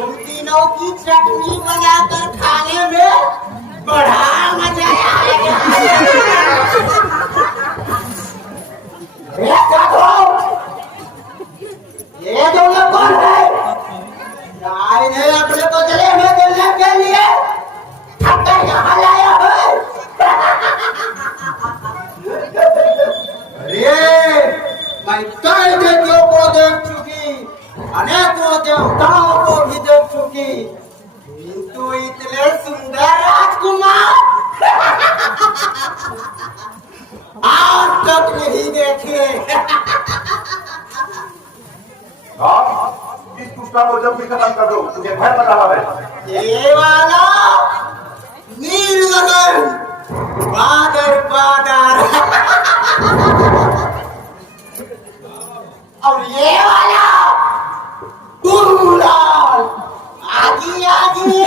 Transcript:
तुम तीनों की चटनी बनाकर खाने में बड़ा मजा आएगा। ये जो लोग कौन है? यार इन्हें अपने को गले में मिलने के लिए ठक्कर यहाँ लाया है। अरे मैं कई देवियों को देख चुकी, अनेकों देवताओं को भी देख चुकी, किंतु इतने सुंदर राजकुमार आज तक नहीं देखे। इस पुष्पा को जब भी खत्म कर दो मुझे भय पता है। ये वाला नील गगन बादर बादर और ये वाला गुलाल आगी आगी।